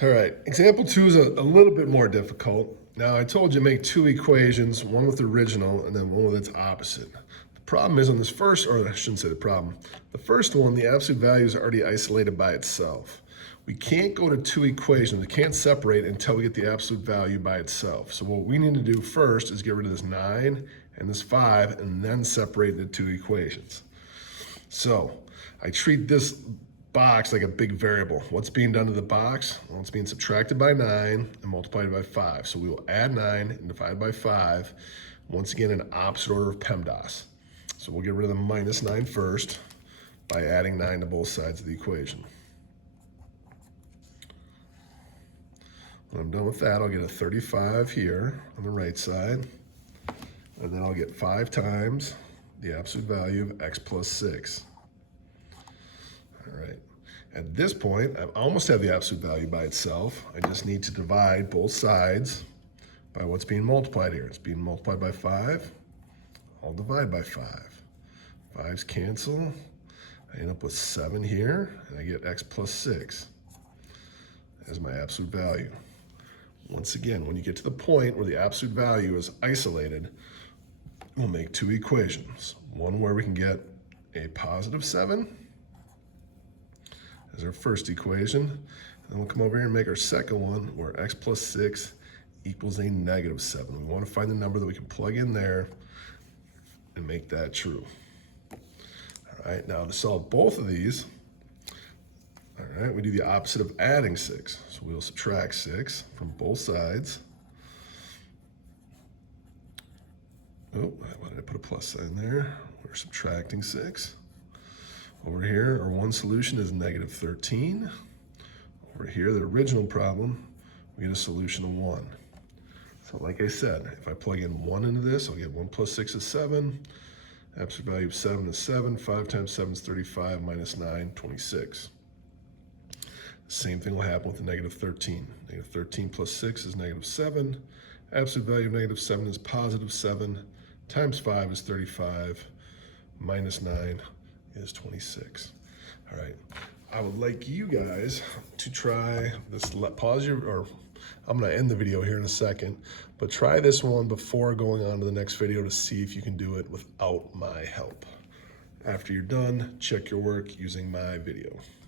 All right, example two is a little bit more difficult. Now I told you make two equations, one with the original and then one with its opposite. The problem is on this first, or I shouldn't say the problem, the first one, the absolute value is already isolated by itself. We can't go to two equations, we can't separate until we get the absolute value by itself. So what we need to do first is get rid of this 9 and this 5 and then separate the two equations. So I treat this box like a big variable. What's being done to the box? Well, it's being subtracted by 9 and multiplied by 5. So we will add 9 and divide by 5. Once again, in opposite order of PEMDAS. So we'll get rid of the minus 9 first by adding 9 to both sides of the equation. When I'm done with that, I'll get a 35 here on the right side. And then I'll get 5 times the absolute value of x plus 6. All right. At this point, I almost have the absolute value by itself. I just need to divide both sides by what's being multiplied here. It's being multiplied by 5. I'll divide by 5. 5's cancel. I end up with 7 here, and I get x plus 6 as my absolute value. Once again, when you get to the point where the absolute value is isolated, we'll make two equations. One where we can get a positive 7 as our first equation. And then we'll come over here and make our second one where x plus 6 equals a negative 7. We want to find the number that we can plug in there and make that true. All right, now to solve both of these, all right, we do the opposite of adding 6. So we'll subtract 6 from both sides. Oh, why did I put a plus sign there? We're subtracting 6. Over here, our one solution is negative 13. Over here, the original problem, we get a solution of 1. So like I said, if I plug in 1 into this, I'll get 1 plus 6 is 7. Absolute value of 7 is 7. 5 times 7 is 35, minus 9, 26. The same thing will happen with the negative 13. Negative 13 plus 6 is negative 7. Absolute value of negative 7 is positive 7. Times 5 is 35. Minus 9 is 26. All right. I would like you guys to try this. Pause your, or I'm going to end the video here in a second, but try this one before going on to the next video to see if you can do it without my help. After you're done, check your work using my video.